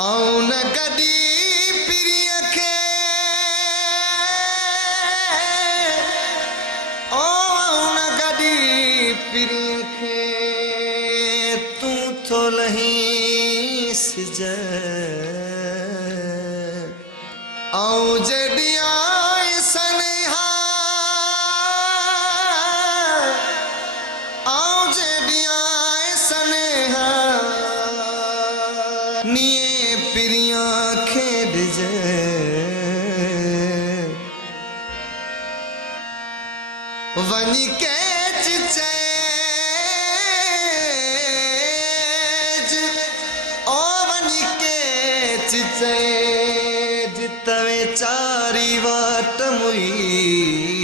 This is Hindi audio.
आऊं न कदी प्रिय खे आऊं न कदी प्रिय खे तू तो लही सिज आऊं जॾी आए सनेहा आऊं जॾी आए सनेहा निये प्रिया खेॾज वञी कैच चैज ओ वञी कैच चैज तवे चारी वाट मुई